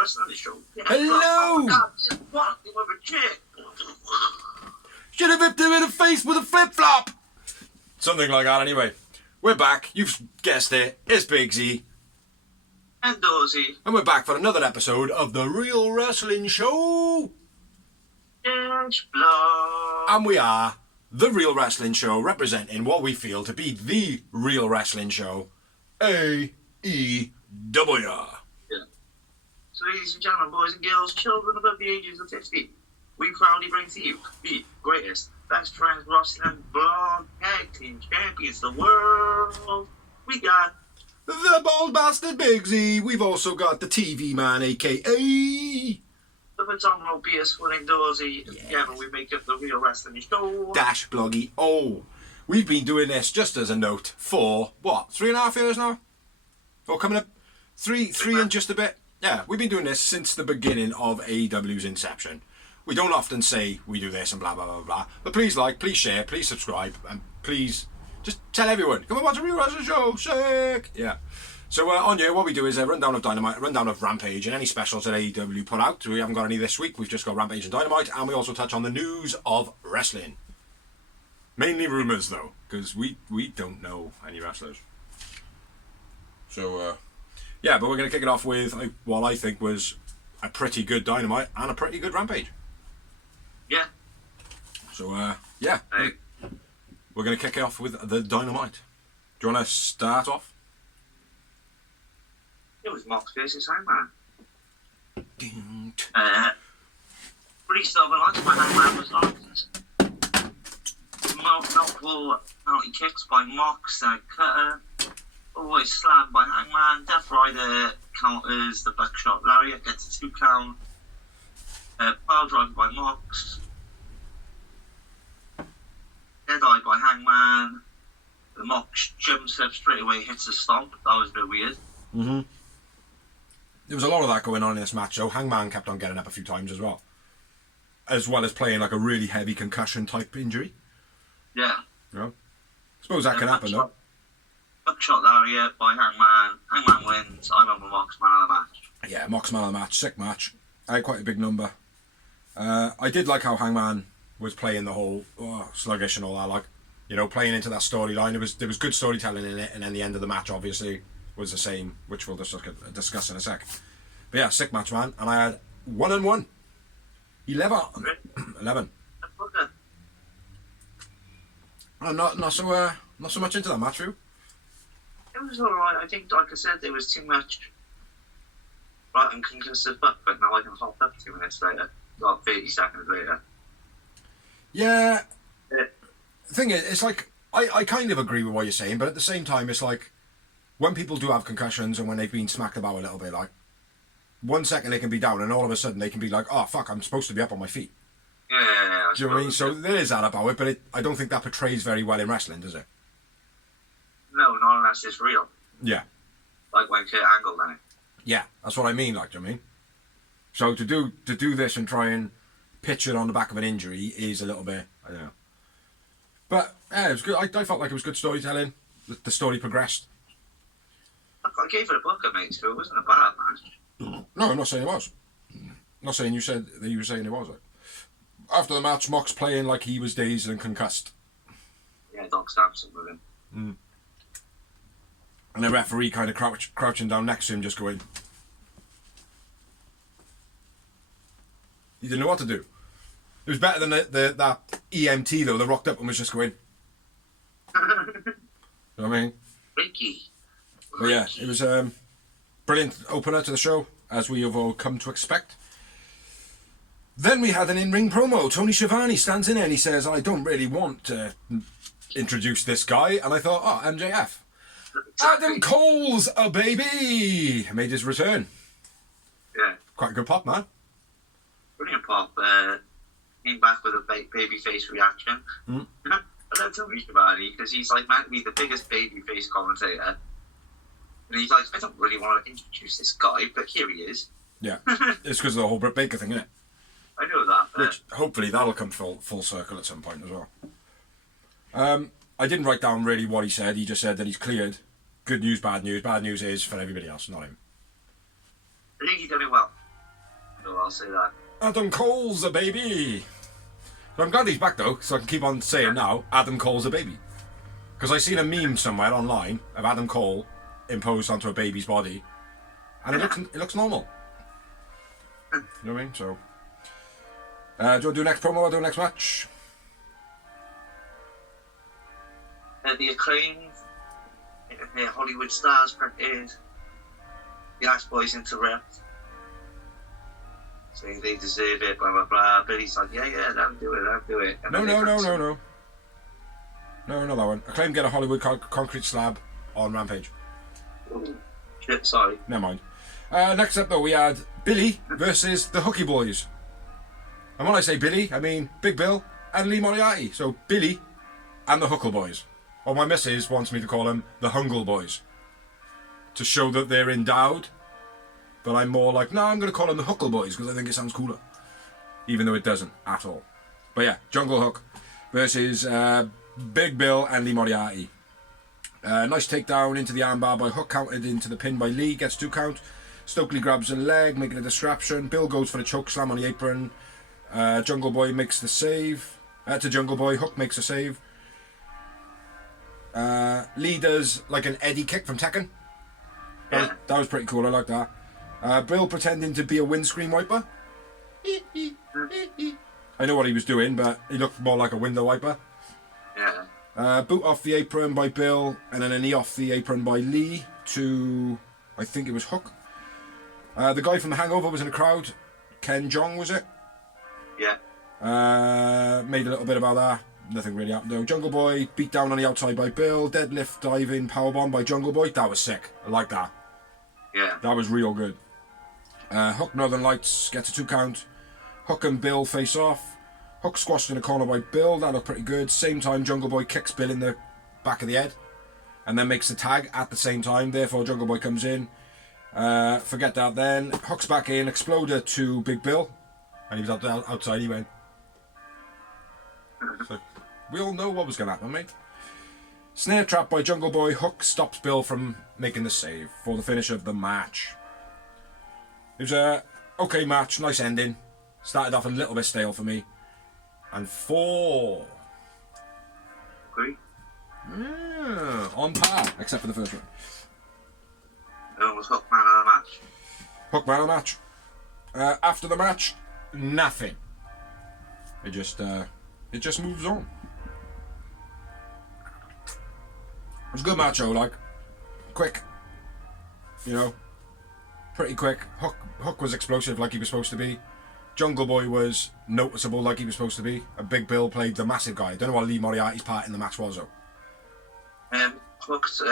wrestling show. Yeah, Hello! Oh my God, just walking with a chick. Should have whipped him in the face with a flip-flop! Something like that, anyway. We're back. You've guessed it. It's Big Z. And Dozy. And we're back for another episode of The Real Wrestling Show. Yes, blood. And we are The Real Wrestling Show, representing what we feel to be the real wrestling show, AEW. Yeah. So, ladies and gentlemen, boys and girls, children above the ages of 50, we proudly bring to you the greatest, best friends wrestling blog tag team champions of the world. We got The Bald Bastard Big Z. We've also got the TV Man, a.k.a. the phenomenal BS winning Dozy. And together we make up the Real Wrestling Show. Dash Bloggy. Oh, we've been doing this, just as a note, for, what, 3.5 years now? Or coming up, three and just a bit. Yeah, we've been doing this since the beginning of AEW's inception. We don't often say we do this and blah, blah, blah, blah. But please like, please share, please subscribe, and please just tell everyone, come and watch a Real Wrestling Show, sick! Yeah. So on here, what we do is a rundown of Dynamite, a rundown of Rampage, and any specials that AEW put out. We haven't got any this week, we've just got Rampage and Dynamite, and we also touch on the news of wrestling. Mainly rumours, though, because we don't know any wrestlers. So, yeah, but we're going to kick it off with what I think was a pretty good Dynamite and a pretty good Rampage. Yeah. So, yeah, we're going to kick it off with the Dynamite. Do you want to start off? It was Mox versus Hangman. Pretty stubborn, like my Hangman was on. Multiple penalty kicks by Mox, cutter. Always slammed by Hangman. Death Rider counters the buckshot lariat, gets a 2 count. Pile driver by Mox. Dead eye by Hangman. The Mox jumps up straight away, hits a stomp. That was a bit weird. Mm-hmm. There was a lot of that going on in this match, so Hangman kept on getting up a few times as well as playing like a really heavy concussion type injury. Yeah. You know? I suppose that can happen though. Buckshot lariat by Hangman. Hangman wins. I remember Mox man of the match. Yeah, Mox man of the match. Sick match. I had quite a big number. I did like how Hangman was playing the whole sluggish and all that, like, you know, playing into that storyline. There was good storytelling in it, and then the end of the match obviously was the same, which we'll discuss in a sec. But yeah, sick match, man. And I had 1-1. 11. Okay. I'm not so much into that match, Drew. It was alright. I think, like I said, there was too much right and concussive but now I can hop up 2 minutes later. Well, 30 seconds later. Yeah. The thing is, it's like, I kind of agree with what you're saying, but at the same time, it's like, when people do have concussions and when they've been smacked about a little bit, like, 1 second they can be down and all of a sudden they can be like, oh, fuck, I'm supposed to be up on my feet. Yeah. Do you know what I mean? So there is that about it, but I don't think that portrays very well in wrestling, does it? No, not unless it's real. Yeah. Like when Kurt Angle done it. Yeah, that's what I mean, like, do you know what I mean? So to do this and try and pitch it on the back of an injury is a little bit, I don't know. But, yeah, it was good. I felt like it was good storytelling. The story progressed. I gave it a bucket, mate, so it wasn't a bad match. No, I'm not saying it was. I'm not saying you said that you were saying it was. Like. After the match, Mox playing like he was dazed and concussed. Yeah, Doc Sampson with him. Mm. And the referee kind of crouching down next to him, just going. He didn't know what to do. It was better than that EMT though. That rocked up and was just going. You know what I mean? Ricky. But yeah, it was brilliant opener to the show, as we have all come to expect. Then we had an in-ring promo. Tony Schiavone stands in there and he says, I don't really want to introduce this guy. And I thought, oh, MJF. Adam Cole's a baby. Made his return. Yeah. Quite a good pop, man. Brilliant pop. Came back with a babyface reaction. Mm. I love Tony Schiavone because he's like meant to be the biggest babyface commentator. And he's like, I don't really want to introduce this guy, but here he is. Yeah. It's because of the whole Britt Baker thing, isn't it? I know that. Which, hopefully, that'll come full circle at some point as well. I didn't write down really what he said. He just said that he's cleared. Good news, bad news. Bad news is for everybody else, not him. I think he done it well. I'll say that. Adam Cole's a baby. But I'm glad he's back though, so I can keep on saying now, Adam Cole's a baby. Because I seen a meme somewhere online of Adam Cole imposed onto a baby's body, and it looks normal. You know what I mean? So, do you want to do next promo or do next match? The acclaimed Hollywood stars prepared the Ass Boys into rep. Saying they deserve it, blah blah blah. Billy's like, yeah, let them do it. And No, then not that one. Acclaim get a Hollywood concrete slab on Rampage. Ooh, shit, sorry. Never mind. Next up though, we had Billy versus the Hooky Boys. And when I say Billy, I mean Big Bill and Lee Moriarty. So Billy and the Huckle Boys. Or my missus wants me to call them the Hungle Boys, to show that they're endowed. But I'm more like, no, I'm going to call them the Huckle Boys because I think it sounds cooler. Even though it doesn't at all. But yeah, Jungle Hook versus Big Bill and Lee Moriarty. Nice takedown into the armbar by Hook, counted into the pin by Lee, gets 2 count. Stokely grabs a leg, making a distraction. Bill goes for the choke slam on the apron. Jungle Boy makes the save. To Jungle Boy, Hook makes a save. Lee does like an Eddie kick from Tekken. That was pretty cool, I like that. Bill pretending to be a windscreen wiper. I know what he was doing, but he looked more like a window wiper. Yeah. Boot off the apron by Bill, and then a knee off the apron by Lee to, I think it was Hook. The guy from The Hangover was in the crowd. Ken Jeong, was it? Yeah. Made a little bit about that. Nothing really happened though. Jungle Boy beat down on the outside by Bill. Deadlift diving powerbomb by Jungle Boy. That was sick. I like that. Yeah. That was real good. Hook Northern Lights gets a 2 count. Hook and Bill face off. Hook squashed in the corner by Bill. That looked pretty good. Same time, Jungle Boy kicks Bill in the back of the head, and then makes the tag at the same time. Therefore, Jungle Boy comes in. Forget that then. Hook's back in. Exploder to Big Bill, and he was outside. He went. So, we all know what was going to happen, mate. Snare trap by Jungle Boy. Hook stops Bill from making the save for the finish of the match. It was a okay match, nice ending. Started off a little bit stale for me. And 4. Agree. Yeah, on par, except for the first one. It was Hook man of the match. Hook man of the match. After the match, nothing. It just moves on. It was a good match though, like quick. You know, pretty quick. Hook was explosive like he was supposed to be. Jungle Boy was noticeable like he was supposed to be. And Big Bill played the massive guy. I don't know what Lee Moriarty's part in the match was though. Hook's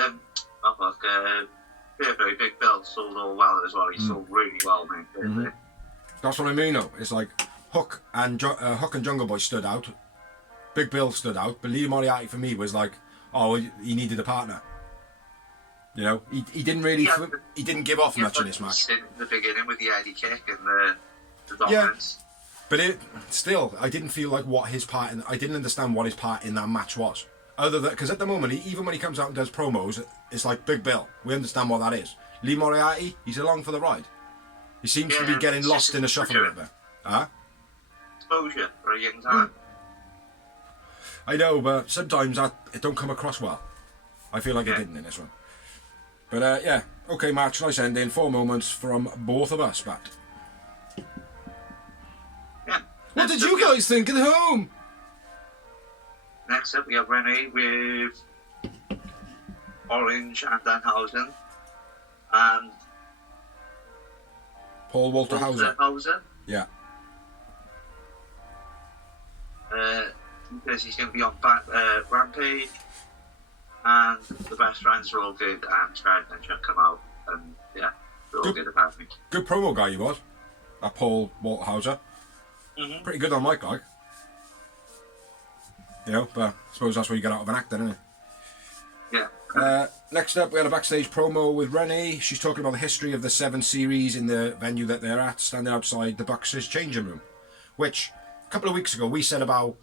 very Big Bill sold all well as well. He sold really well, mate. Mm-hmm. That's what I mean though. It's like Hook and Jungle Boy stood out. Big Bill stood out, but Lee Moriarty for me was like, oh, he needed a partner. You know, he didn't really, he didn't give off much in this match. In the beginning with the Eddie kick and the dominance. Yeah, but I didn't feel like I didn't understand what his part in that match was. Other than, because at the moment, even when he comes out and does promos, it's like Big Bill. We understand what that is. Lee Moriarty, he's along for the ride. He seems to be getting lost in the shuffle a little bit. Huh? Exposure for a young time. I know, but sometimes it don't come across well. I feel like it didn't in this one. But yeah, okay match, nice ending. 4 moments from both of us, but... Yeah. What did you guys think at home? Next up we have Renee with Orange and Danhausen and Paul Walter Hauser. Yeah. Because he's going to be on Rampage, and the best friends are all good, and Fred and Chuck come out, and yeah, they're all good about me. Good promo guy he was, that Paul Walter Hauser. Mm-hmm. Pretty good on mic, like. You know, but I suppose that's what you get out of an actor, isn't it? Yeah. Next up, we had a backstage promo with Renee. She's talking about the history of the 7 series in the venue that they're at, standing outside the Bucks' changing room. Which, a couple of weeks ago, we said about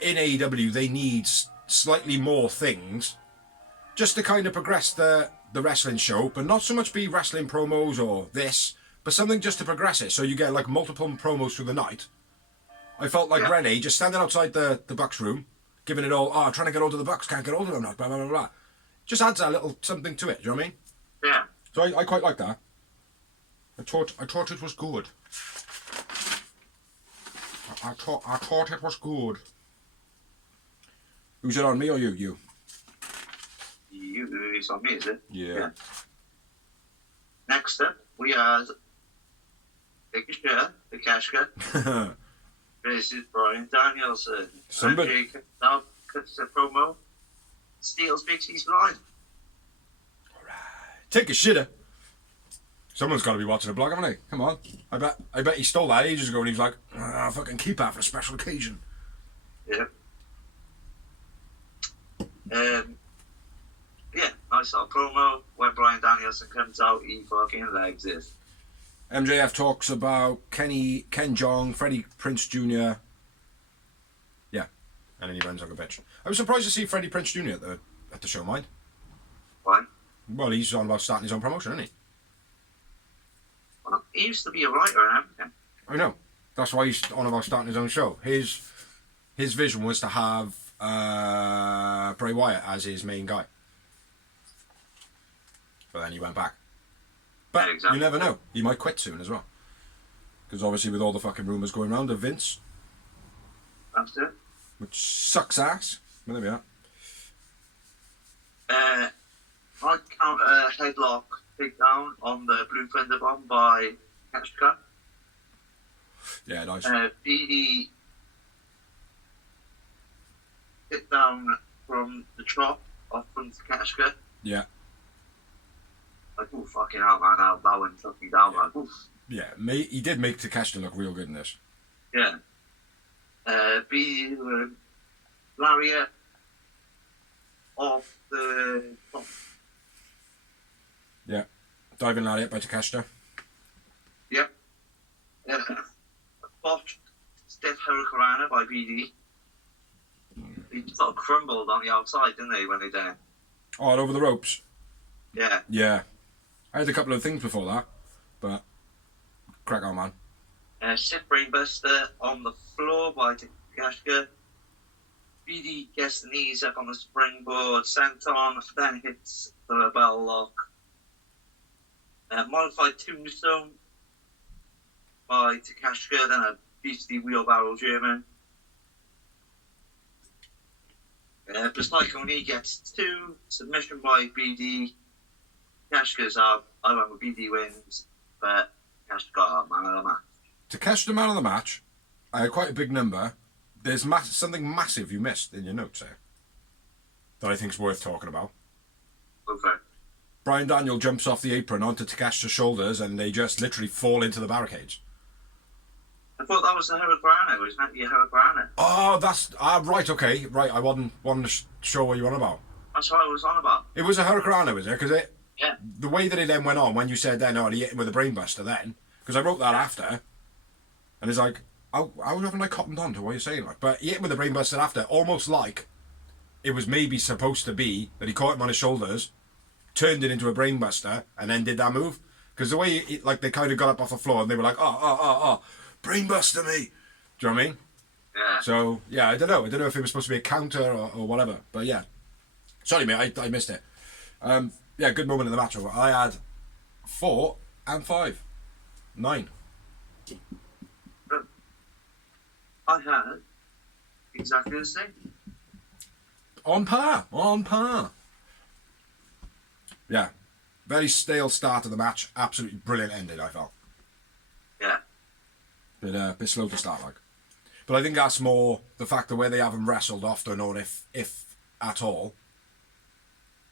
in AEW they need slightly more things just to kind of progress the wrestling show, but not so much be wrestling promos or this, but something just to progress it, so you get like multiple promos through the night. I felt like Renee just standing outside the Bucks room, giving it all. Oh, trying to get hold of the Bucks, can't get hold of them now. Blah blah blah blah. Just adds a little something to it. Do you know what I mean? Yeah. So I quite like that. I thought it was good. I thought it was good. Who's it on, me or you? You. It's on me, is it? Yeah. Next up, we had the Kashka versus Brian Danielson. Somebody now cuts the promo, steals Big C's line. take a shitter. Someone's got to be watching the blog, haven't they? Come on. I bet he stole that ages ago and he was like, I'll fucking keep that for a special occasion. Yeah. Yeah, nice little promo. When Brian Danielson comes out, he fucking legs it. MJF talks about Ken Jong, Freddie Prinze Jr. Yeah. And then he runs like a bitch. I was surprised to see Freddie Prinze Jr. at the show, mind. Why? Well, he's on about starting his own promotion, isn't he? Well, he used to be a writer and everything. I know. That's why he's on about starting his own show. His vision was to have Bray Wyatt as his main guy. But then he went back. But Yeah, exactly. you never know. He might quit soon as well. Because obviously with all the fucking rumours going around of Vince, That's it. which sucks ass. Well, there we are. I count a headlock takedown on the Blue Thunder Bomb by Kashka. Yeah, nice. BD hit down from the chop off from Kashka. Yeah. Like, oh, fucking hell, man. That one took me down, man. Oof. Yeah, he did make Takeshita look real good in this. Yeah. BD Lariat off the top. Yeah. Diving Lariat by Takeshita. Yep. Botched stiff Hurricanrana by BD. They sort of crumbled on the outside, didn't they, when they did it? All over the ropes. Yeah. Yeah. I had a couple of things before that, but crack on, man. Sick Brainbuster on the floor by Takashka. BD gets the knees up on the springboard, senton, then hits the label lock. Modified tombstone by Takashka, then a beastly wheelbarrow German. Just like only gets 2, submission by BD. Takashka's up. I went with BD wins, but Takashka got man of the match. Takeshita man of the match. I had quite a big number. There's something massive you missed in your notes there that I think's worth talking about. Okay. Brian Daniel jumps off the apron onto Takeshita's shoulders and they just literally fall into the barricades. I thought that was the Hurricanrana. It was meant to be a Hurricanrana. Oh, that's... right, okay. Right, I wasn't sure what you were on about. That's what I was on about. It was a Hurricanrana, was it? Because Yeah. the way that it then went on, when you said then, oh, he hit him with a brainbuster then, because I wrote that after, and it's like, I haven't cottoned on to what you're saying, like, but he hit him with a brainbuster after, almost like it was maybe supposed to be that he caught him on his shoulders, turned it into a brainbuster, and then did that move. Because the way, they kind of got up off the floor and they were like, oh, brainbuster me. Do you know what I mean? Yeah. So, yeah, I don't know. I don't know if it was supposed to be a counter or whatever. But, yeah. Sorry, mate, I missed it. Yeah, good moment in the match. I had 4 and 5. 9. I had exactly the same. On par. Yeah. Very stale start of the match. Absolutely brilliant ending, I felt. Yeah. Bit slow to start, like. But I think that's more the fact that where they haven't wrestled often, or if at all,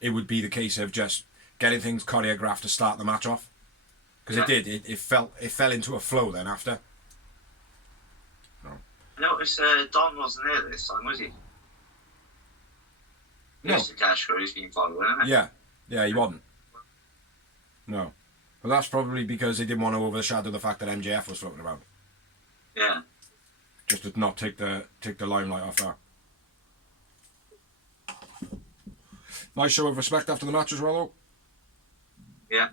it would be the case of just getting things choreographed to start the match off. Because it did. It fell into a flow then after. No. I noticed Don wasn't there this time, was he? No. Mr. Kashka, he's been following, isn't it? Yeah, he wasn't. No. But that's probably because they didn't want to overshadow the fact that MJF was floating around. Yeah. Just to not take the limelight off that. Nice show of respect after the match as well, though. Yeah.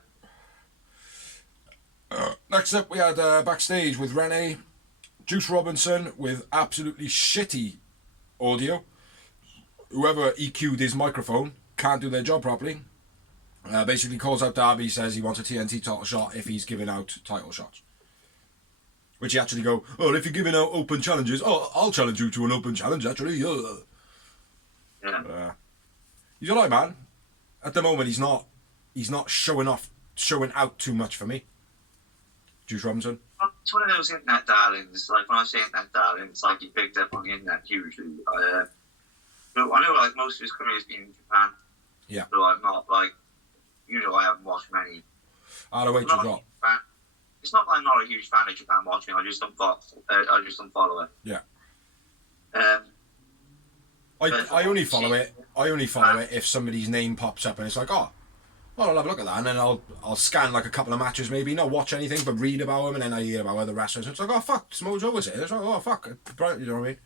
Next up, we had backstage with Renee, Juice Robinson with absolutely shitty audio. Whoever EQ'd his microphone can't do their job properly. Basically calls out Darby, says he wants a TNT title shot if he's giving out title shots. Which he actually go, oh, if you're giving out open challenges, oh, I'll challenge you to an open challenge, actually. Yeah. He's alright, man. At the moment, he's not showing out too much for me. Juice Robinson. It's one of those internet darlings. Like, when I say internet darling, it's like he picked up on the internet hugely. But I know, like, most of his career has been in Japan. Yeah. So I'm not, like, I haven't watched many. I'll wait you got. It's not like I'm not a huge fan of Japan watching. I just don't follow it. Yeah. I only follow it. I only follow it if somebody's name pops up and it's like, oh, well, I'll have a look at that, and then I'll scan like a couple of matches, maybe not watch anything, but read about them, and then I hear about other wrestlers. It's like, oh fuck, Samoa Joe was here. It's like, oh fuck, you know what I mean?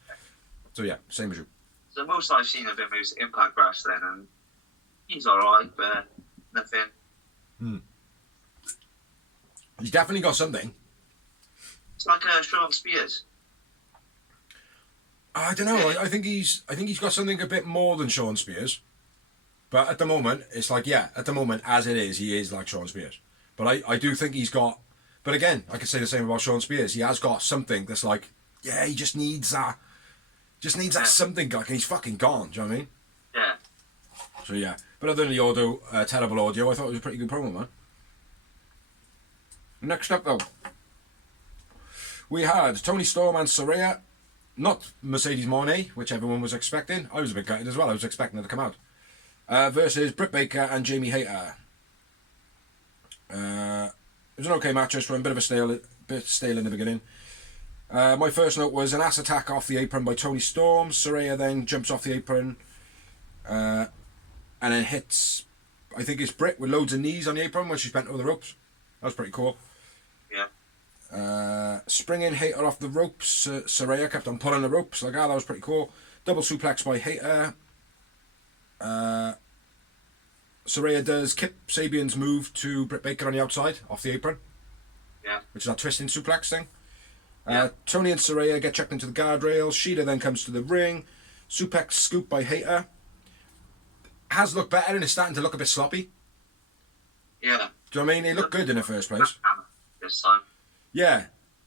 So yeah, same as you. So most I've seen of him is Impact Wrestling, and he's alright, but nothing. He's definitely got something. It's like Sean Spears. I don't know. I think he's got something a bit more than Sean Spears. But at the moment, it's like, yeah, at the moment, as it is, he is like Sean Spears. But I do think he's got... But again, I could say the same about Sean Spears. He has got something that's like, yeah, he just needs that... something, like, and he's fucking gone, do you know what I mean? Yeah. So, yeah. But other than the audio, terrible audio, I thought it was a pretty good promo, man. Next up, though, we had Tony Storm and Saraya. Not Mercedes Moné, which everyone was expecting. I was a bit gutted as well. I was expecting her to come out. Versus Britt Baker and Jamie Hayter. It was an okay match, just for a bit stale in the beginning. My first note was an ass attack off the apron by Tony Storm. Saraya then jumps off the apron and then hits, I think it's Britt with loads of knees on the apron when she's bent over the ropes. That was pretty cool. Yeah. Springing Hayter off the ropes. Saraya kept on pulling the ropes. Like, that was pretty cool. Double suplex by Hayter. Saraya does Kip Sabian's move to Britt Baker on the outside, off the apron. Yeah. Which is that twisting suplex thing. Tony and Saraya get checked into the guardrail. Sheeta then comes to the ring. Suplex scoop by Hayter. Has looked better and is starting to look a bit sloppy. Yeah. Do you know what I mean? It looked good in the first place. This time. Yeah.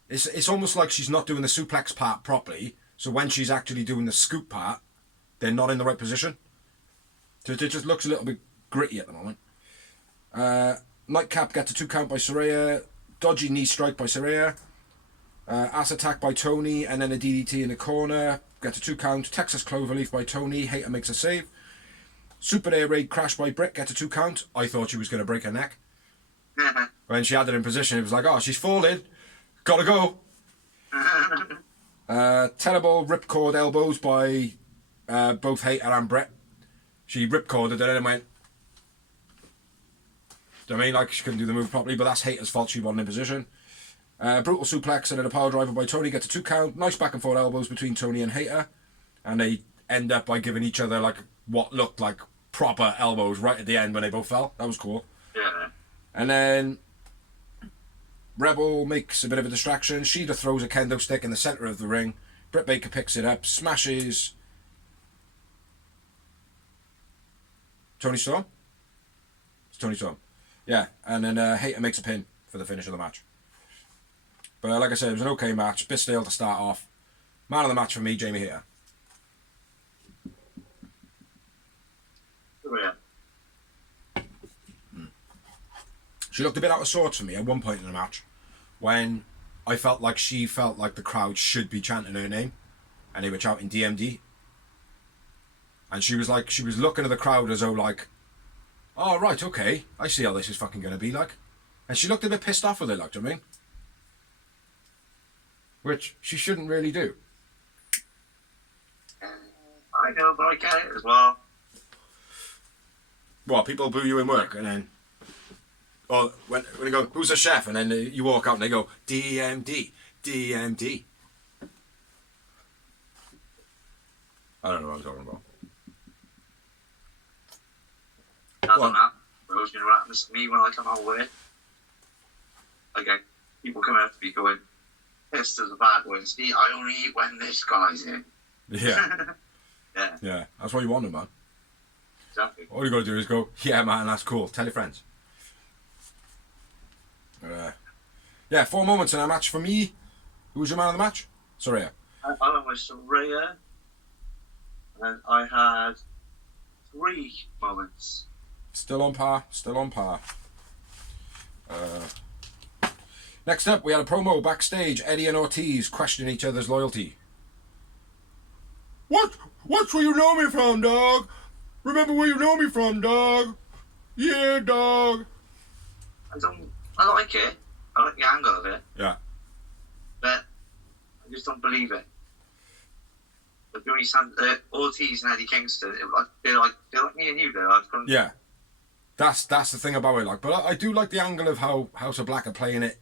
It's almost like she's not doing the suplex part properly. So when she's actually doing the scoop part, they're not in the right position. So it just looks a little bit gritty at the moment. Nightcap gets a 2 count by Saraya. Dodgy knee strike by Saraya. Ass attack by Tony, and then a DDT in the corner. Gets a 2 count. Texas Cloverleaf by Tony. Hayter makes a save. Super Air Raid crash by Britt. Gets a 2 count. I thought she was going to break her neck. When she had it in position, it was like, oh, she's falling. Gotta go. Terrible ripcord elbows by both Hayter and Britt. She ripcorded it and then went. Do you know what I mean? Like, she couldn't do the move properly, but that's Hayter's fault. She wasn't in position. Brutal suplex and then a power driver by Tony. Gets a 2 count. Nice back and forth elbows between Tony and Hayter. And they end up by giving each other like what looked like proper elbows right at the end when they both fell. That was cool. Yeah. And then Rebel makes a bit of a distraction. Sheeta throws a kendo stick in the centre of the ring. Britt Baker picks it up, smashes Tony Storm? It's Tony Storm. Yeah, and then Hayter makes a pin for the finish of the match. But like I said, it was an okay match. Bit stale to start off. Man of the match for me, Jamie Hayter. Oh, yeah. She looked a bit out of sorts for me at one point in the match when I felt like she felt like the crowd should be chanting her name and they were shouting DMD. And she was looking at the crowd as though like, oh, right, okay, I see how this is fucking going to be like. And she looked a bit pissed off with it, like, do you know what I mean? Which she shouldn't really do. I know, but I get it as well. Well, people boo you in work and then... Or when they go, who's the chef? And then you walk out and they go, DMD, DMD. I don't know what I'm talking about. Other than that, Rose, you know what happens to me when I come out of work? Okay. people coming up to me going, pissed as a bad one. See, I only eat when this guy's in. Yeah. Yeah. Yeah. That's what you wanted, man. Exactly. All you got to do is go, yeah, man, that's cool. Tell your friends. Yeah, 4 moments in a match for me. Who was your man of the match? Soraya. I went with Soraya, and I had 3 moments. Still on par. Next up, we had a promo backstage. Eddie and Ortiz questioning each other's loyalty. What's where you know me from, dog? Remember where you know me from, dog? Yeah, dog. I like it. I like the angle of it. Yeah. But I just don't believe it. But Billy Ortiz and Eddie Kingston, they're like me and you. Yeah. That's the thing about it, like. But I do like the angle of how House of Black are playing it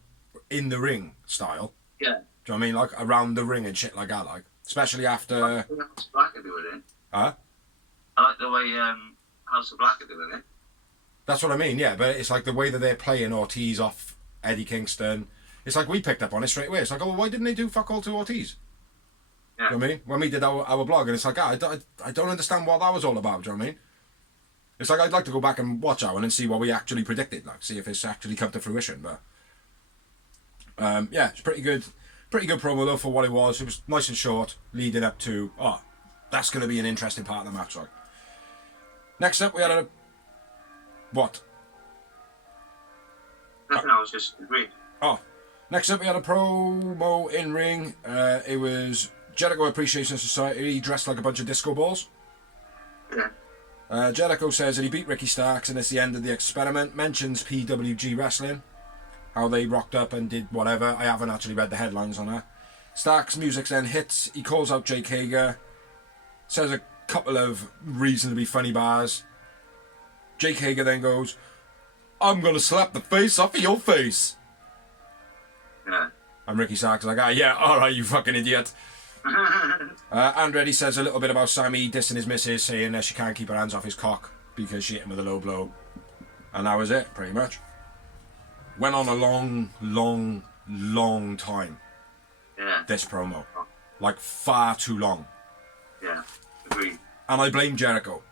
in the ring style. Yeah. Do you know what I mean? Like around the ring and shit like that, like. Especially after. House of Black are doing it. Huh? I like the way House of Black are doing it. That's what I mean, yeah. But it's like the way that they're playing Ortiz off Eddie Kingston. It's like we picked up on it straight away. It's like, oh, why didn't they do fuck all to Ortiz? Yeah. Do you know what I mean? When we did our blog, and it's like, I don't understand what that was all about. Do you know what I mean? It's like I'd like to go back and watch that one and see what we actually predicted, like see if it's actually come to fruition. But yeah, it's pretty good promo though for what it was. It was nice and short, leading up to that's going to be an interesting part of the match. Like next up, we had a what? Nothing. I was just agreeing. Next up, we had a promo in ring. It was Jericho Appreciation Society dressed like a bunch of disco balls. Yeah. Jericho says that he beat Ricky Starks and it's the end of the experiment. Mentions PWG Wrestling, how they rocked up and did whatever. I haven't actually read the headlines on that. Starks' music then hits. He calls out Jake Hager, says a couple of reasonably funny bars. Jake Hager then goes, "I'm gonna slap the face off of your face." Yeah. And Ricky Starks is like, yeah, alright, you fucking idiot. Andretti says a little bit about Sammy dissing his missus, saying that she can't keep her hands off his cock because she hit him with a low blow. And that was it, pretty much. Went on a long time. Yeah. This promo. Like, far too long. Yeah. Agreed. And I blame Jericho.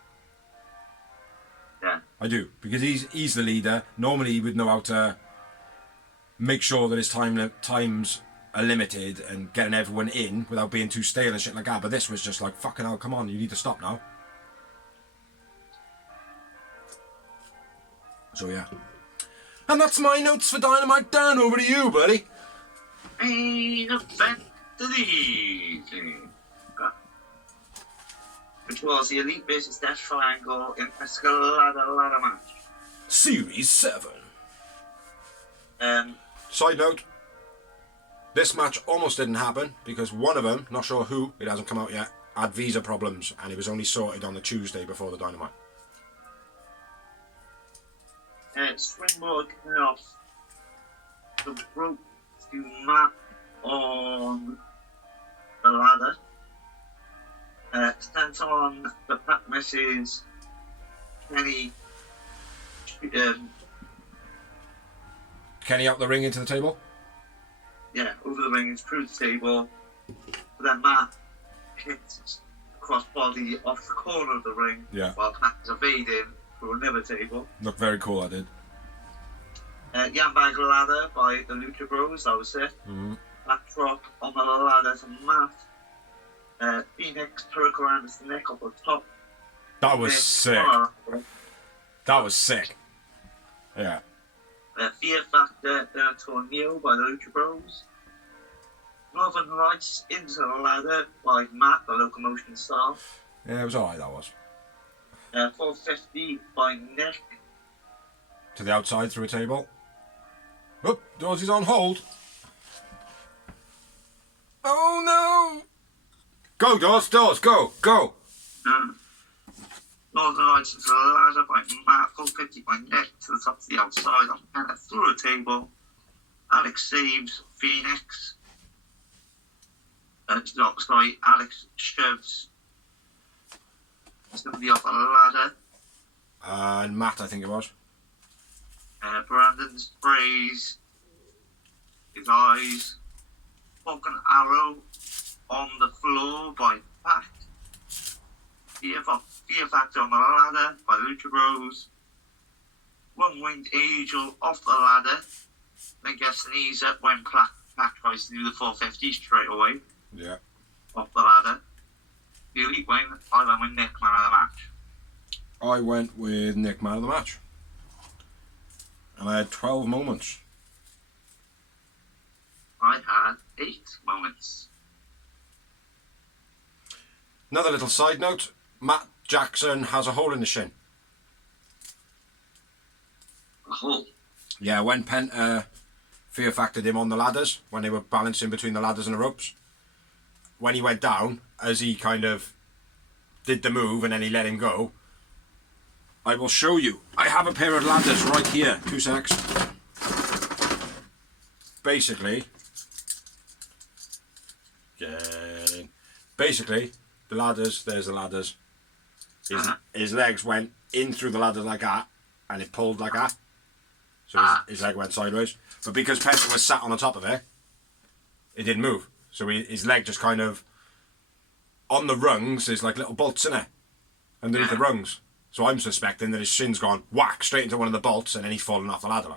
Yeah. I do. Because he's the leader. Normally he would know how to make sure that his times are limited and getting everyone in without being too stale and shit like that. But this was just like, fucking hell, come on, you need to stop now. So yeah. And that's my notes for Dynamite. Dan, over to you, buddy. Main event of the evening, which was the Elite versus Death Triangle in Escalada ladder match. Series 7. Side note, this match almost didn't happen because one of them, not sure who, it hasn't come out yet, had visa problems and it was only sorted on the Tuesday before the Dynamite. Springboard coming off the rope to Matt on the ladder. Sent on the Pat misses Kenny. Kenny out the ring into the table? Yeah, over the ring and through the table. But then Matt hits crossbody off the corner of the ring while Pat is evading through another table. Looked very cool, I did. Yambag ladder by the Lucha Bros, that was it. Mm-hmm. Backdrop on the ladder to Matt. Phoenix turk around his neck up the top. That was sick. That was sick. Yeah. Fear Factor to a Neo by the Lucha Bros. Northern Lights into the ladder by Matt, the Locomotion Star. Yeah, it was alright, that was. 450 by Nick. To the outside through a table. Oh, Dorsey's on hold. Oh no! Go, Dawes, go! Northern Lights into the ladder by Matt. 450 by Nick to the top of the outside on Pennant through a table. Alex saves Phoenix. Alex shoves somebody off the ladder. And Matt, I think it was. Brandon sprays his eyes. Fucking arrow on the floor by Pac. Fear Factor on the ladder by Lucha Bros. One-winged angel off the ladder. Then gets the knees up when Pac tries to do the 450 straight away. Yeah. Off the ladder. The elite win. I went with Nick, man of the match. I went with Nick, man of the match. And I had 12 moments. I had 8 moments. Another little side note, Matt Jackson has a hole in the shin. A hole? Yeah, when Penta fear factored him on the ladders, when they were balancing between the ladders and the ropes, when he went down, as he kind of did the move and then he let him go, I will show you. I have a pair of ladders right here. 2 secs. Basically, the ladders, there's the ladders. His legs went in through the ladders like that, and it pulled like that. So his leg went sideways. But because Penta was sat on the top of it, it didn't move. So his leg just kind of, on the rungs, there's like little bolts in it, underneath the rungs. So I'm suspecting that his shin's gone whack straight into one of the bolts and then he's fallen off the ladder.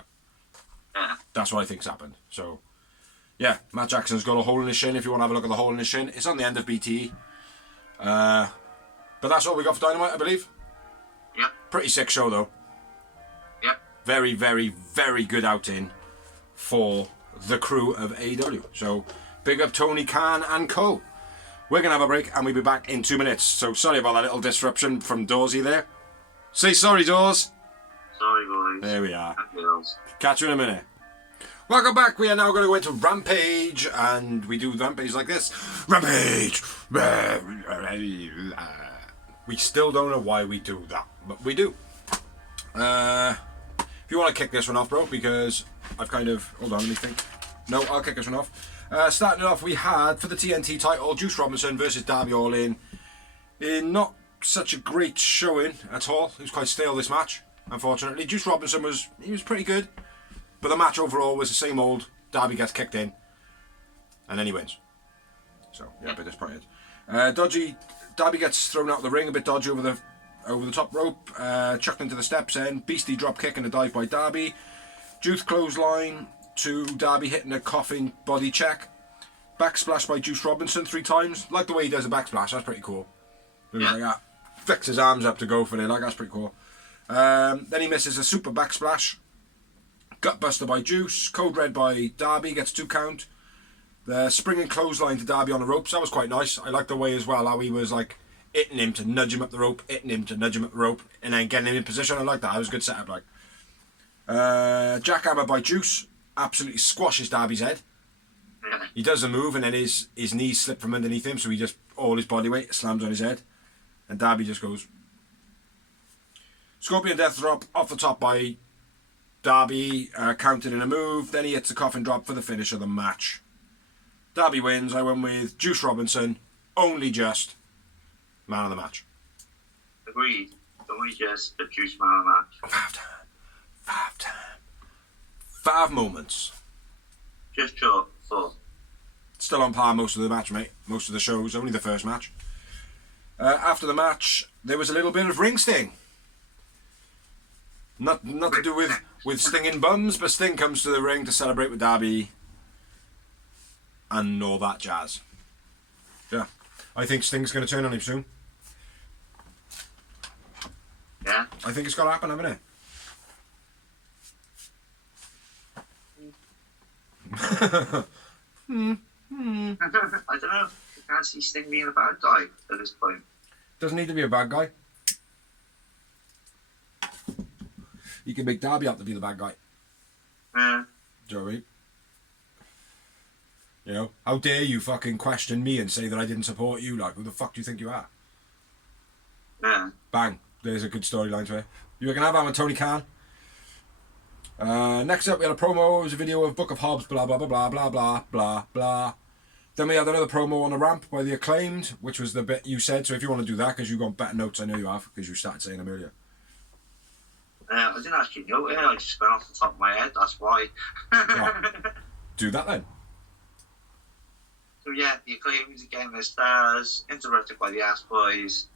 That's what I think's happened. So, yeah, Matt Jackson's got a hole in his shin. If you want to have a look at the hole in his shin, it's on the end of BTE. But that's all we got for Dynamite, I believe. Yep. Pretty sick show, though. Yep. Very, very, very good outing for the crew of AEW. So, big up Tony Khan and co. We're going to have a break and we'll be back in 2 minutes. So, sorry about that little disruption from Dawsy there. Say sorry, Dawes. Sorry, boys. There we are. Catch you in a minute. Welcome back. We are now going to go into Rampage, and we do Rampage like this. Rampage! We still don't know why we do that, but we do. If you want to kick this one off, bro, because I've kind of... Hold on, let me think. No, I'll kick this one off. Starting it off, we had, for the TNT title, Juice Robinson versus Darby Allin. In not such a great showing at all. It was quite stale, this match, unfortunately. Juice Robinson was pretty good, but the match overall was the same old. Darby gets kicked in, and then he wins. So, yeah, a bit disappointed. Dodgy. Darby gets thrown out of the ring, a bit dodgy over the top rope, chucked into the steps end. Beastie drop kick and a dive by Darby. Juice clothesline to Darby hitting a coffin body check. Backsplash by Juice Robinson 3 times. Like the way he does a backsplash, that's pretty cool. Yeah. Like that. Flicks his arms up to go for it, like that's pretty cool. Then he misses a super backsplash. Gutbuster by Juice. Code Red by Darby, gets 2 count. The springing clothesline to Darby on the ropes, that was quite nice. I like the way as well how he was like hitting him to nudge him up the rope, hitting him to nudge him up the rope, and then getting him in position. I like that. It was a good setup. Like Jackhammer by Juice absolutely squashes Darby's head. He does a move and then his knees slip from underneath him, so he just all his body weight slams on his head, and Darby just goes. Scorpion Death Drop off the top by Darby, counted in a move. Then he hits the coffin drop for the finish of the match. Darby wins. I went with Juice Robinson, only just man of the match. Agreed. Only just the Juice man of the match. 5 time. 5 moments. Just short, 4. Still on par most of the match, mate. Most of the shows, only the first match. After the match, there was a little bit of ring sting. Not to do with stinging bums, but Sting comes to the ring to celebrate with Darby and all that jazz. Yeah, I think Sting's going to turn on him soon. Yeah? I think it's got to happen, hasn't it? I don't know. I can't see Sting being a bad guy at this point. Doesn't need to be a bad guy. You can make Darby out to be the bad guy. Yeah. Do you know what I mean? You know, how dare you fucking question me and say that I didn't support you? Like, who the fuck do you think you are? Yeah. Bang. There's a good storyline to it. You can have that with Tony Khan. Next up, we had a promo. It was a video of Book of Hobbs, blah, blah, blah, blah, blah, blah, blah, blah. Then we had another promo on the ramp by The Acclaimed, which was the bit you said. So if you want to do that, because you've got better notes, I know you have, because you started saying them earlier. I didn't actually know it. I just went off the top of my head. That's why. do that then. So yeah, the Acclaims again, their stars, interrupted by the Ass Boys.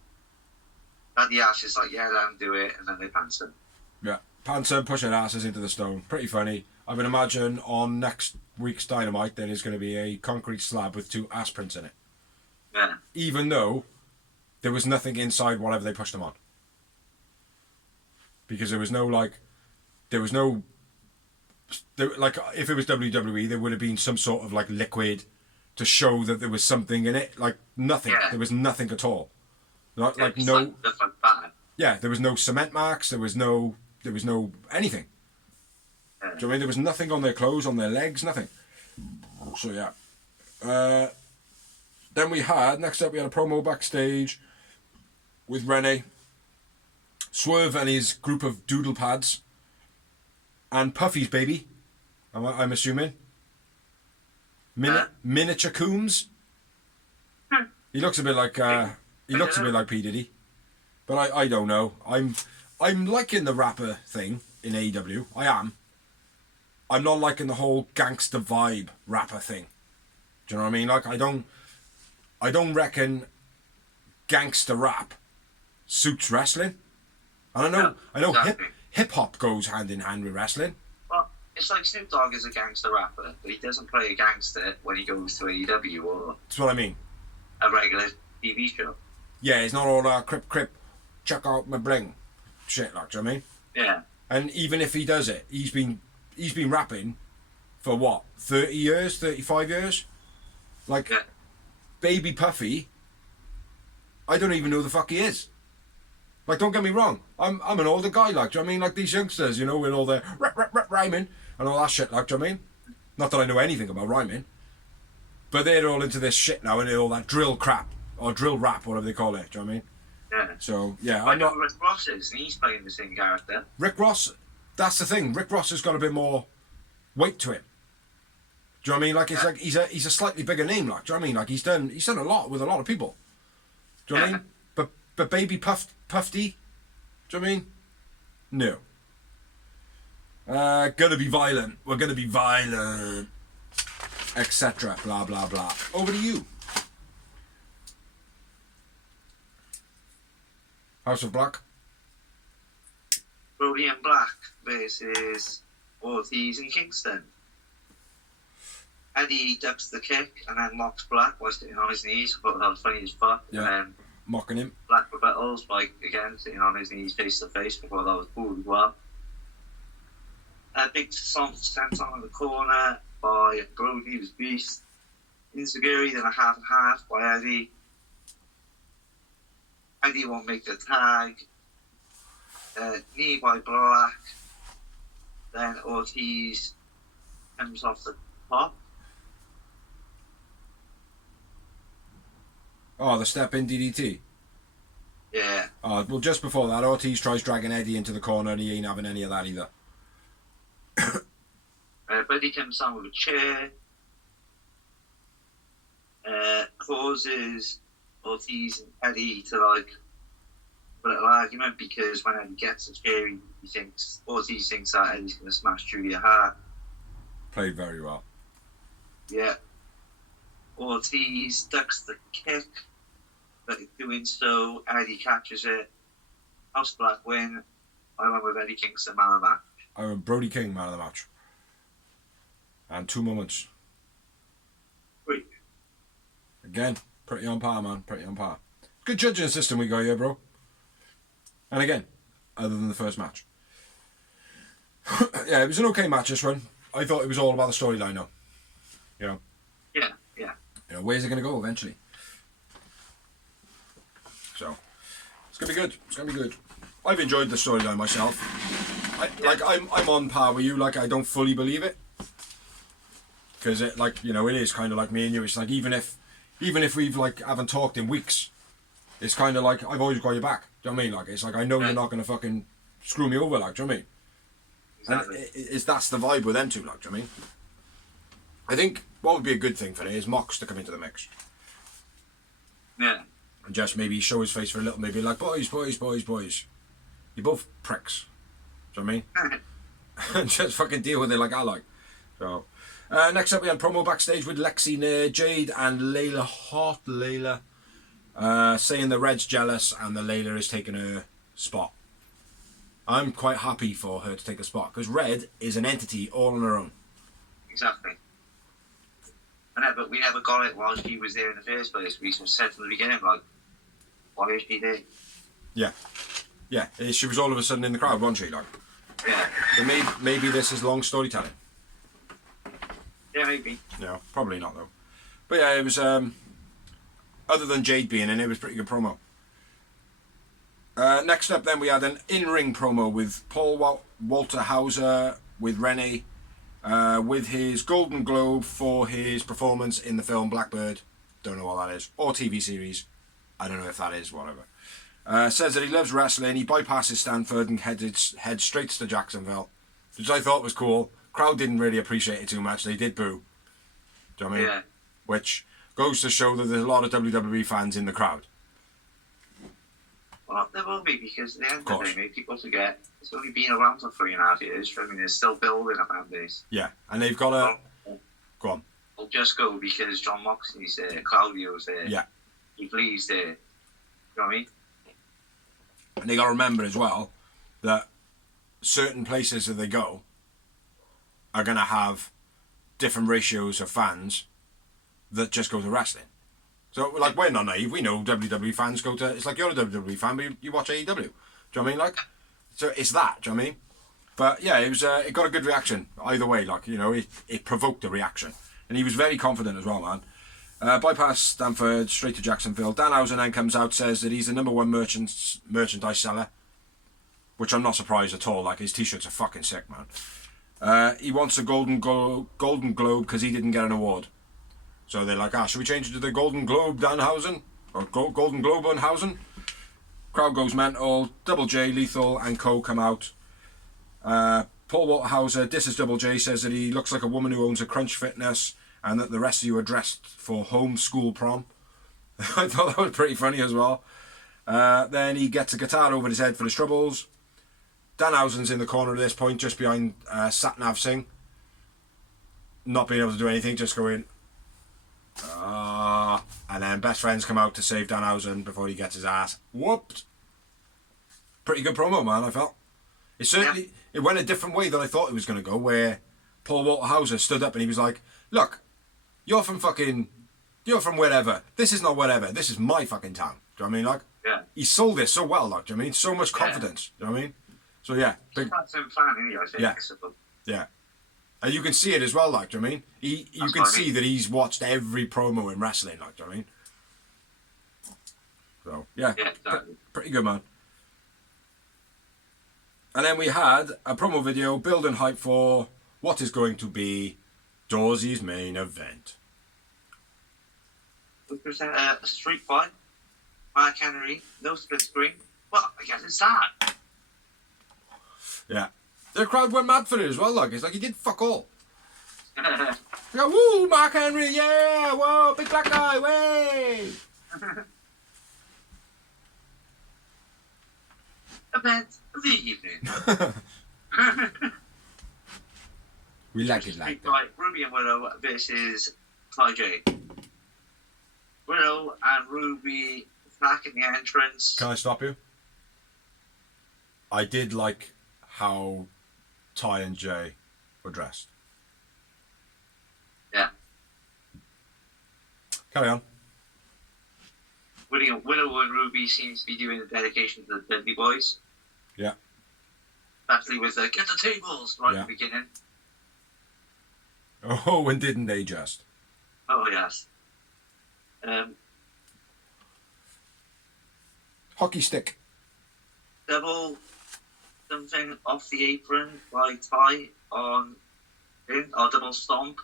And the Ass is like, yeah, let them do it, and then they pants them. Yeah, pants them, push their asses into the stone. Pretty funny. I would imagine on next week's Dynamite there is going to be a concrete slab with 2 ass prints in it. Yeah. Even though there was nothing inside whatever they pushed them on. Because there was no like, if it was WWE, there would have been some sort of like liquid to show that there was something in it. Like nothing. Yeah. There was nothing at all. Not Yeah, like no. Stuff like that. Yeah, there was no cement marks. There was no anything. Yeah. Do you know what I mean? There was nothing on their clothes, on their legs, nothing. So yeah. Then next up we had a promo backstage with Renee, Swerve and his group of doodle pads, and Puffy's baby, I'm assuming. Miniature Coombs. He looks a bit like P Diddy, but I don't know. I'm liking the rapper thing in AEW. I am. I'm not liking the whole gangster vibe rapper thing. Do you know what I mean? Like I don't reckon gangster rap suits wrestling. And I know exactly. hip hop goes hand in hand with wrestling. Well, it's like Snoop Dogg is a gangster rapper, but he doesn't play a gangster when he goes to AEW or That's what I mean. a regular TV show. Yeah, it's not all crip, check out my bling shit, like, do you know what I mean? Yeah. And even if he does it, he's been rapping for what, 30 years, 35 years? Like, Yeah. Baby Puffy, I don't even know who the fuck he is. Like, don't get me wrong, I'm an older guy, like, do you know what I mean? Like these youngsters, you know, with all their rhyming and all that shit, like, do you know what I mean? Not that I know anything about rhyming, but they're all into this shit now, and all that drill crap, or drill rap, whatever they call it, do you know what I mean? Yeah. So, yeah, I I'm know not... Rick Ross is, and he's playing the same character. Rick Ross, that's the thing, Rick Ross has got a bit more weight to him. Do you know what I mean? Like, it's like he's a slightly bigger name, like, do you know what I mean? Like, he's done a lot with a lot of people. Do you know what I mean? But Baby Puffy, do you know what I mean? No. Gonna be violent. We're gonna be violent. Etc. Blah, blah, blah. Over to you. House of Black. Brody and Black versus Ortiz and Kingston. Eddie ducks the kick and then mocks Black while sitting on his knees. I thought that was funny as fuck. Yeah. And then Mocking him. Black rebuttals by, again, sitting on his knees face to face. I thought that was cool as well. A big stomp sent on in the corner by Brody was Beast. Insecurity, then a half and half by Eddie. Eddie won't make the tag. Knee by Black. Then Ortiz comes off the top. Oh, the step in DDT. Yeah. Oh, well, just before that, Ortiz tries dragging Eddie into the corner, and he ain't having any of that either. Buddy comes down with a chair. Causes Ortiz and Eddie to like a little argument because when Eddie gets the chair, Ortiz thinks that Eddie's going to smash through your heart. Played very well. Yeah. Ortiz ducks the kick, but doing so, Eddie catches it. House Black win. I went with Eddie Kingston man of the match. I went Brody King man of the match. And 2 moments. Great. Again, pretty on par, man. Pretty on par. Good judging system we got here, bro. And again, other than the first match. Yeah, it was an okay match, this one. I thought it was all about the storyline, though. You know? Yeah, yeah. You know, where's it going to go eventually? So, it's going to be good. It's going to be good. I've enjoyed the storyline myself. I'm on par with you. Like, I don't fully believe it. Because it, like, you know, it is kind of like me and you. It's like, even if we've, like, haven't talked in weeks, it's kind of like, I've always got your back. Do you know what I mean? Like, it's like, I know you're not going to fucking screw me over, like, do you know what I mean? Exactly. And that's the vibe with them two, like, do you know what I mean? I think what would be a good thing for it is Mox to come into the mix. Yeah. And just maybe show his face for a little, maybe like, boys. You're both pricks. Do you know what I mean? And just fucking deal with it like I like. So, Next up, we had promo backstage with Lexi, Nair, Jade, and Layla Hot. Layla saying the Red's jealous and the Layla is taking her spot. I'm quite happy for her to take a spot because Red is an entity all on her own. Exactly. But we never got it while she was there in the first place. We said from the beginning, like, why is she there? Yeah. Yeah, she was all of a sudden in the crowd, wasn't she? Like, yeah. But maybe this is long storytelling. Yeah, maybe. No, probably not though. But yeah, it was. Other than Jade being in, it was pretty good promo. Next up, then we had an in-ring promo with Paul Walter Hauser with Renee, with his Golden Globe for his performance in the film Blackbird. Don't know what that is, or TV series. I don't know if that is, whatever. Says that he loves wrestling. He bypasses Stanford and heads straight to Jacksonville, which I thought was cool. Crowd didn't really appreciate it too much. They did boo. Do you know what I mean? Yeah. Which goes to show that there's a lot of WWE fans in the crowd. Well, there will be, because at the end of the day, people forget it's only been around for 3.5 years. I mean, they're still building a fan base. Yeah, and they've got a... Go on. They'll just go because John Moxley's there, Claudio's there, yeah, Keith Lee's there. You know what I mean? And they got to remember as well that certain places that they go are going to have different ratios of fans that just go to wrestling. So, like, we're not naive. We know WWE fans go to... It's like you're a WWE fan, but you watch AEW. Do you know what I mean? Like, so it's that. Do you know what I mean? But, yeah, it was. It got a good reaction either way. Like, you know, it provoked a reaction. And he was very confident as well, man. Bypass Stanford, straight to Jacksonville. Danhausen then comes out, says that he's the #1 merchandise seller. Which I'm not surprised at all. Like, his T-shirts are fucking sick, man. He wants a Golden Globe because he didn't get an award. So they're like, should we change it to the Golden Globe Danhausen? Or Golden Globe Danhausen? Crowd goes mental. Double J, Lethal, and Co come out. Paul Walter Hauser disses Double J, says that he looks like a woman who owns a Crunch Fitness and that the rest of you are dressed for homeschool prom. I thought that was pretty funny as well. Then he gets a guitar over his head for his troubles. Danhausen's in the corner at this point, just behind Satnav Singh. Not being able to do anything, just going... and then best friends come out to save Danhausen before he gets his ass whooped. Pretty good promo, man, I felt. It certainly it went a different way than I thought it was going to go, where Paul Walter Hauser stood up and he was like, look, you're from wherever. This is not whatever. This is my fucking town. Do you know what I mean? Like, yeah. He sold this so well, like, do you know what I mean? So much confidence. Do you know what I mean? So yeah. Big, that's him fan, anyway, I think. Yeah. Yeah. And you can see it as well, like, do you know what I mean? You can see that he's watched every promo in wrestling, like, do you know what I mean? So, yeah, exactly. Pretty good, man. And then we had a promo video building hype for what is going to be Dawsey's main event. We present a street fight, Mark Henry, no split screen. Well, I guess it's that. Yeah. The crowd went mad for it as well, like, it's like he did fuck all. They go, woo, Mark Henry, yeah, whoa, big black guy, way. Event of the evening. We like it like that. Right, Ruby and Willow versus Ty J. Willow and Ruby back in the entrance. Can I stop you? I did like how Ty and Jay were dressed. Yeah. Carry on. Willow and Ruby seems to be doing the dedication to the Deadly Boys. Yeah. Especially with the get the tables right at the beginning. Oh, and didn't they just? Oh, yes. Hockey stick. Double something off the apron by Ty on bin, or double stomp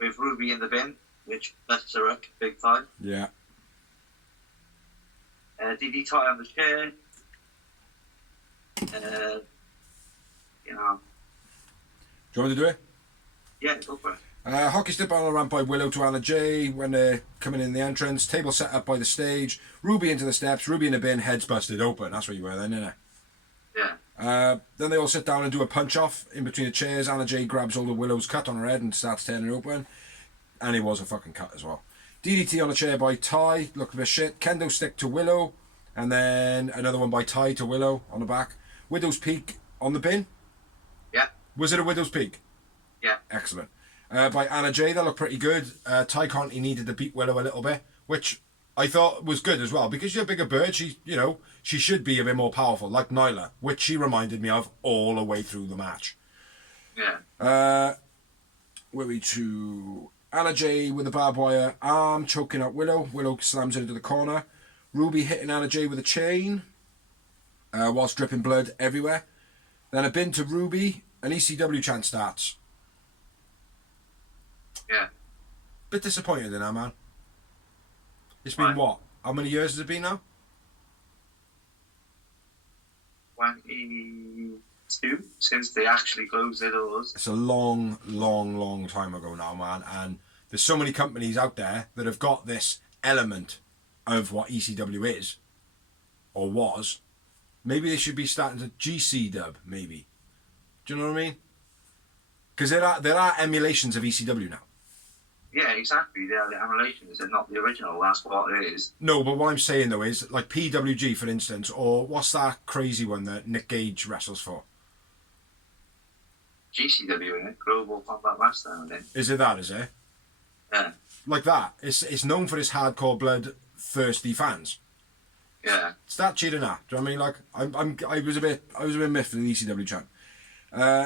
with Ruby in the bin, which lifts her up big time. Yeah. DD Ty on the chair. You know. Do you want me to do it? Yeah, go for it. Hockey stick on a ramp by Willow to Anna J when they're coming in the entrance. Table set up by the stage. Ruby into the steps. Ruby in the bin. Heads busted open. That's what you were then, innit? Yeah. Then they all sit down and do a punch-off in between the chairs. Anna Jay grabs hold of Willow's cut on her head and starts tearing it open. And it was a fucking cut as well. DDT on a chair by Ty, looked a bit shit. Kendo stick to Willow. And then another one by Ty to Willow on the back. Widow's Peak on the bin. Yeah. Was it a Widow's Peak? Yeah. Excellent. By Anna Jay, that looked pretty good. Ty Conti needed to beat Willow a little bit, which I thought was good as well, because she's a bigger bird. She should be a bit more powerful, like Nyla, which she reminded me of all the way through the match. Yeah. Where we to Anna Jay with the barbed wire arm choking out Willow. Willow slams it into the corner. Ruby hitting Anna Jay with a chain, whilst dripping blood everywhere. Then a bin to Ruby. An ECW chant starts. Yeah. Bit disappointed in that, man. It's been what? How many years has it been now? 22 since they actually closed their doors. It's a long, long, long time ago now, man. And there's so many companies out there that have got this element of what ECW is, or was. Maybe they should be starting to GC dub, maybe. Do you know what I mean? Because there are emulations of ECW now. Yeah, exactly. They're the emulations. They're not the original. That's what it is. No, but what I'm saying though is, like PWG, for instance, or what's that crazy one that Nick Gage wrestles for? GCW, innit? Global Combat Wrestling, I think. Is it that? Is it? Yeah. Like that. It's known for its hardcore, blood-thirsty fans. Yeah. Start cheating that. Do you know what I mean? Like I was a bit miffed with the ECW champ.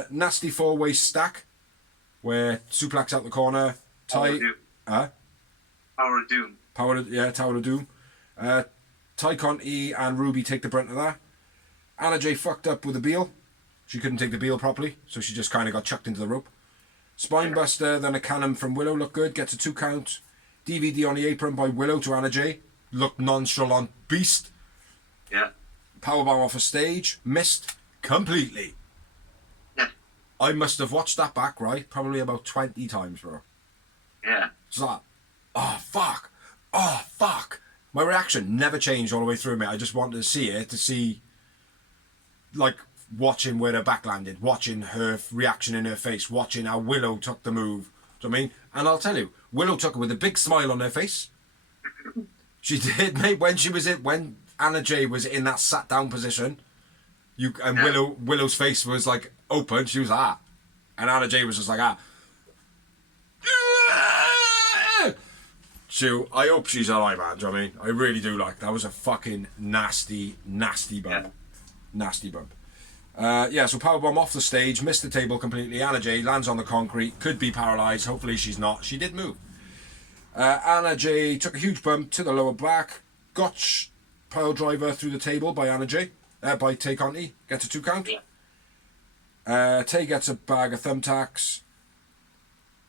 Nasty four-way stack, where suplex out the corner. Ty, Tower of Doom. Tower of Doom. Ty Conti and Ruby take the brunt of that. Anna Jay fucked up with the Beal. She couldn't take the Beal properly, so she just kind of got chucked into the rope. Spinebuster, then a cannon from Willow looked good, gets a 2 count. DVD on the apron by Willow to Anna Jay. Looked nonchalant beast. Yeah. Powerbomb off a stage. Missed completely. Yeah. I must have watched that back, right? Probably about 20 times, bro. Yeah. It's like, oh, fuck. Oh, fuck. My reaction never changed all the way through, mate. I just wanted to see it, to see, like, watching where her back landed, watching her reaction in her face, watching how Willow took the move. Do you know what I mean? And I'll tell you, Willow took it with a big smile on her face. She did, mate. When Anna Jay was in that sat down position, Willow's face was like open. She was like, ah, and Anna Jay was just like, ah. So I hope she's alive, man. Do you know what I mean? I really do. Like, that was a fucking nasty, nasty bump. Yeah. Nasty bump. So powerbomb off the stage, missed the table completely. Anna Jay lands on the concrete, could be paralysed. Hopefully she's not. She did move. Anna Jay took a huge bump to the lower back. Gotch pile driver through the table by Anna Jay, by Tay Conti. Gets a 2 count. Yeah. Tay gets a bag of thumbtacks.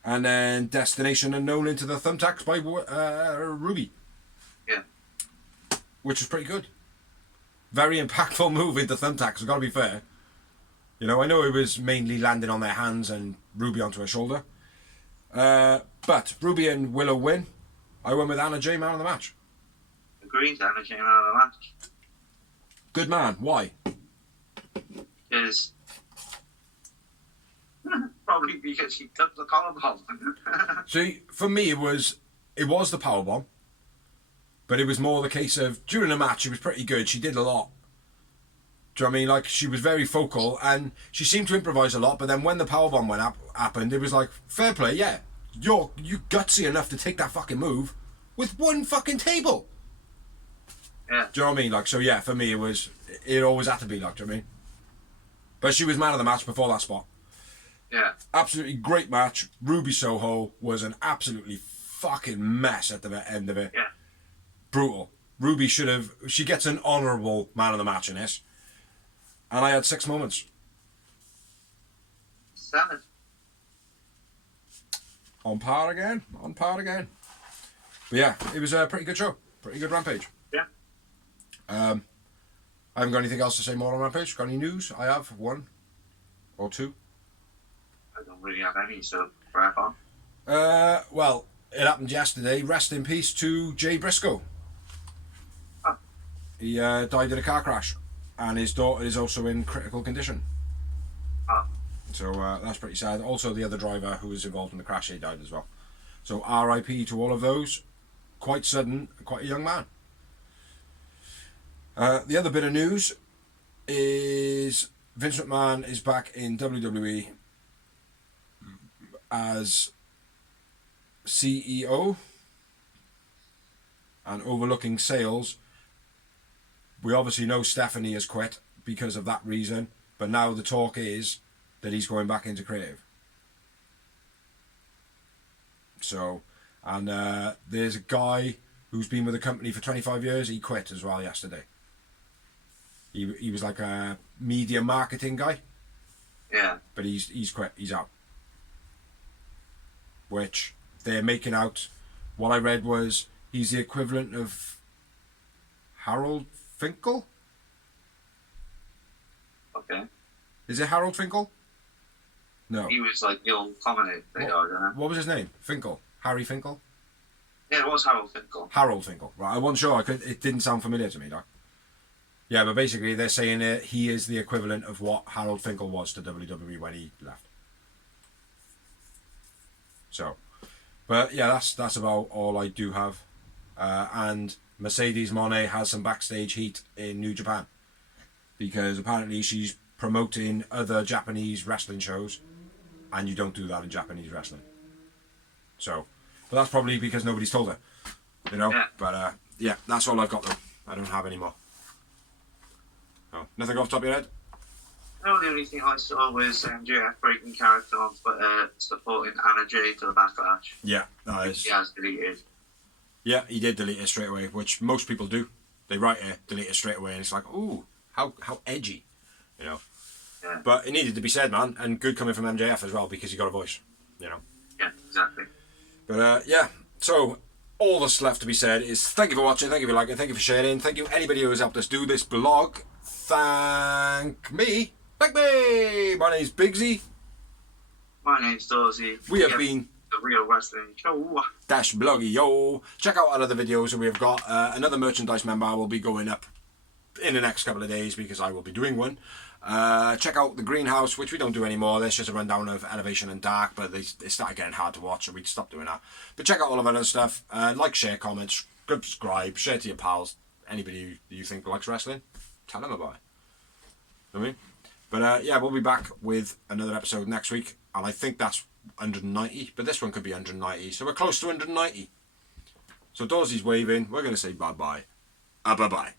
And then Destination Unknown into the thumbtacks by Ruby. Yeah. Which is pretty good. Very impactful move into thumbtacks, I've got to be fair. You know, I know it was mainly landing on their hands and Ruby onto her shoulder. But Ruby and Willow win. I went with Anna Jay, man of the match. Agreed, Anna Jay, man of the match. Good man. Why? Is probably because she took the collarbone. See, for me, it was the powerbomb. But it was more the case of, during the match, she was pretty good. She did a lot. Do you know what I mean? Like, she was very focal, and she seemed to improvise a lot, but then when the powerbomb happened, it was like, fair play, yeah. You gutsy enough to take that fucking move with one fucking table. Yeah. Do you know what I mean? Like, so yeah, for me, it always had to be like, do you know what I mean? But she was man of the match before that spot. Yeah. Absolutely great match. Ruby Soho was an absolutely fucking mess at the end of it. Yeah. Brutal. Ruby she gets an honourable man of the match in this. And I had 6 moments. 7. On par again. But yeah, it was a pretty good show. Pretty good Rampage. Yeah. I haven't got anything else to say more on Rampage. Got any news? I have 1 or 2. I don't really have any, so crack on. Well, it happened yesterday. Rest in peace to Jay Briscoe. Oh. He died in a car crash. and his daughter is also in critical condition. Oh. So that's pretty sad. Also, the other driver who was involved in the crash, he died as well. So R.I.P. to all of those. Quite sudden, quite a young man. The other bit of news is Vince McMahon is back in WWE as CEO and overlooking sales. We obviously know Stephanie has quit because of that reason, but now the talk is that he's going back into creative. So, and there's a guy who's been with the company for 25 years. He quit as well yesterday. He was like a media marketing guy. Yeah. But he's quit. He's out. Which they're making out. What I read was he's the equivalent of Harold Finkel. Okay. Is it Harold Finkel? No. He was like the old commentator, What was his name? Finkel. Harry Finkel? Yeah, it was Harold Finkel. Harold Finkel. Right, I wasn't sure. It didn't sound familiar to me, though. Yeah, but basically they're saying that he is the equivalent of what Harold Finkel was to WWE when he left. So, but yeah, that's about all I do have. And Mercedes Moné has some backstage heat in New Japan because apparently she's promoting other Japanese wrestling shows, and you don't do that in Japanese wrestling. So, but that's probably because nobody's told her, you know. Yeah. But yeah, that's all I've got though. I don't have any more. Oh, nothing off the top of your head? No, the only thing I saw was MJF breaking character on Twitter supporting Anna Jay to the Backlash. Yeah, that is. He has deleted. Yeah, he did delete it straight away, which most people do. They write it, delete it straight away, and it's like, ooh, how edgy, you know. Yeah. But it needed to be said, man, and good coming from MJF as well because he got a voice, you know. Yeah, exactly. But yeah, so all that's left to be said is thank you for watching, thank you for liking, thank you for sharing, thank you anybody who has helped us do this blog. Thank me. Thank me. My name's Bigsy. My name's Dorsey. We have been The Real Wrestling Show. Dash Bloggy Yo. Check out our other videos, and we have got another merchandise member will be going up in the next couple of days because I will be doing one. Check out the Greenhouse, which we don't do anymore. That's just a rundown of Elevation and Dark, but they started getting hard to watch, so we stopped doing that. But check out all of our other stuff. Like, share, comment, subscribe, share to your pals. Anybody you think likes wrestling, tell them about it. You know what I mean? But yeah, we'll be back with another episode next week, and I think that's 190, but this one could be 190, so we're close to 190. So Dorsey's waving. We're going to say bye-bye. Bye-bye.